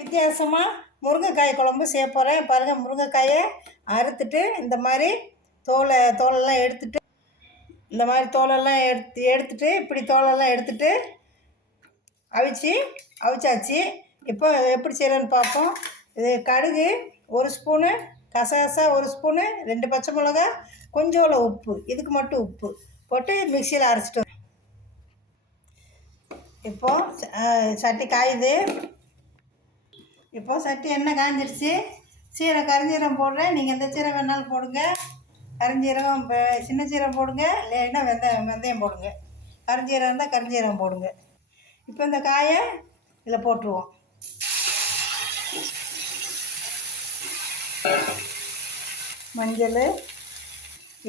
வித்தியாசமாக முருங்கைக்காய் குழம்பு செய்ய போகிறேன் பாருங்கள் முருங்கைக்காயை அறுத்துட்டு இந்த மாதிரி தோலை தோலெல்லாம் எடுத்துட்டு இந்த மாதிரி தோலெல்லாம் எடுத்து எடுத்துட்டு இப்படி தோலெல்லாம் எடுத்துட்டு அவிச்சு அவிச்சாச்சு. இப்போ எப்படி செய்கிறேன்னு பார்ப்போம். இது கடுகு ஒரு ஸ்பூனு கசகசா ஒரு ஸ்பூனு ரெண்டு பச்சை மிளகா கொஞ்சோல உப்பு இதுக்கு மட்டும் உப்பு போட்டு மிக்சியில் அரைச்சிட்டு இப்போது சட்டி காயுது. இப்போ சட்டி எண்ணெய் காஞ்சிருச்சு. சீரகம் கருஞ்சீரம் போடுறேன். நீங்கள் எந்த சீரகம் வேணாலும் போடுங்க. கருஞ்சீரகம் இப்போ சின்ன சீரகம் போடுங்க. இல்லைன்னா வெந்தயம் வெந்தயம் போடுங்க. கருஞ்சீரகம் இருந்தால் கருஞ்சீரகம் போடுங்க. இப்போ இந்த காயை இதில் போட்டுருவோம். மஞ்சள்.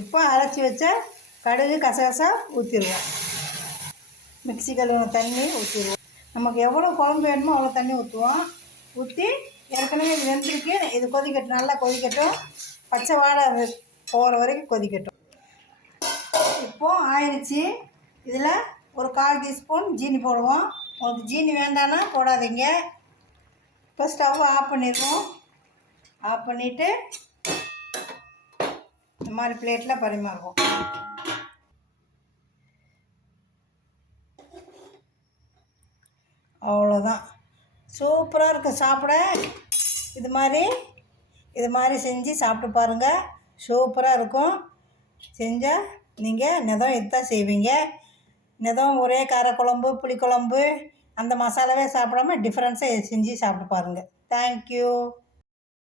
இப்போ அரைச்சி வச்ச கடுகு கசகசா ஊற்றிடுவோம் மிக்ஸி கழுவின தண்ணி ஊற்றிடுவோம் நமக்கு எவ்வளோ குழம்பு வேணுமோ அவ்வளோ தண்ணி ஊற்றுவோம் ஊற்றி ஏற்கனவே இது வெந்திருக்கு. இது கொதிக்கட்டும் நல்லா கொதிக்கட்டும். பச்சை வாடை போகிற வரைக்கும் கொதிக்கட்டும். இப்போது ஆயிடுச்சு இதில் ஒரு கால் டீஸ்பூன் ஜீனி போடுவோம். உங்களுக்கு ஜீனி வேண்டான்னா போடாதீங்க. இப்போ ஸ்டவ் ஆஃப் பண்ணிடுவோம். ஆஃப் பண்ணிவிட்டு இந்த மாதிரி பிளேட்டில் பரிமாறுவோம். அவ்வளோதான் சூப்பராக இருக்கும் சாப்பிட. இது மாதிரி இது மாதிரி செஞ்சு சாப்பிட்டு பாருங்கள் சூப்பராக இருக்கும். செஞ்சால் நீங்கள் நிதம் இதுதான் செய்வீங்க. நிதம் ஒரே காரக்குழம்பு புளிக்குழம்பு அந்த மசாலாவே சாப்பிடாம டிஃப்ரெண்ட்ஸாக செஞ்சு சாப்பிட்டு பாருங்கள் தேங்க்யூ